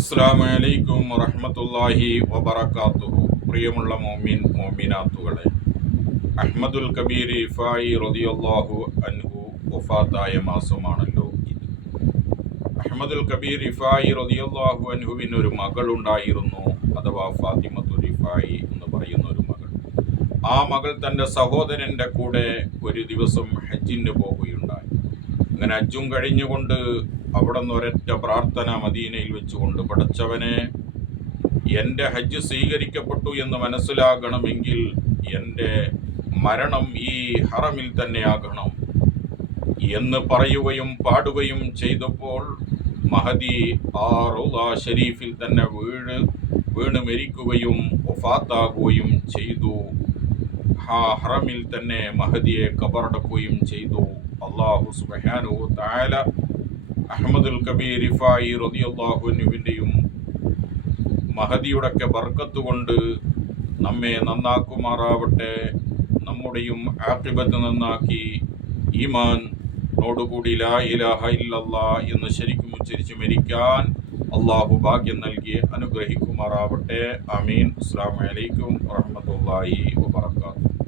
അസ്സാമലൈക്കും വറഹമത്തല്ലാഹി വബറക്കാത്തുഹു പ്രിയമുള്ള മോമിൻ മോമിനാത്തുകളെ അഹ്മദുൽ കബീർ ഇഫായി റതിയല്ലാഹു അൻഹു വഫാത്തായ മാസമാണല്ലോ ഇത്. അഹ്മദുൽ കബീർ ഇഫായി റതിയല്ലാഹു അൻഹുവിന് ഒരു മകൾ ഉണ്ടായിരുന്നു അഥവാ ഫാത്തിമത്തുൽ ഇഫായി എന്ന് പറയുന്ന ഒരു മകൾ. ആ മകൾ തന്റെ സഹോദരന്റെ കൂടെ ഒരു ദിവസം ഹജ്ജിന് പോവുകയുണ്ടായി. അങ്ങനെ അജ്ജും കഴിഞ്ഞുകൊണ്ട് അവിടെ നിന്ന് ഒരൊറ്റ പ്രാർത്ഥന മദീനയിൽ വെച്ചുകൊണ്ട് പഠിച്ചവനെ എന്റെ ഹജ്ജ് സ്വീകരിക്കപ്പെട്ടു എന്ന് മനസ്സിലാകണമെങ്കിൽ എന്റെ മരണം ഈ ഹറമിൽ തന്നെയാകണം എന്ന് പറയുകയും പാടുകയും ചെയ്തപ്പോൾ മഹദി ആ റൗദ ഷരീഫിൽ തന്നെ വീണ് വീണ് മരിക്കുകയും ഒഫാത്താകുകയും ചെയ്തു. ആ ഹറമിൽ തന്നെ മഹദിയെ കബറടക്കുകയും ചെയ്തു. അള്ളാഹു സുബാനു താല അഹമ്മദുൽ കബീർ റിഫായി മഹദിയുടെയൊക്കെ ബർക്കത്ത് കൊണ്ട് നമ്മെ നന്നാക്കുമാറാവട്ടെ. നമ്മുടെയും ആഖിബത്ത് നന്നാക്കി ഈമാൻ നോടുകൂടി ലാ ഇലാഹ ഇല്ലല്ലാ എന്ന് ശരിക്കും ഉച്ചരിച്ച് മരിക്കാൻ അള്ളാഹു ഭാഗ്യം നൽകി അനുഗ്രഹിക്കുമാറാവട്ടെ. അമീൻ അസ്സാം വലൈക്കും വറഹമത്തല്ലാഹി വബർക്കാത്തു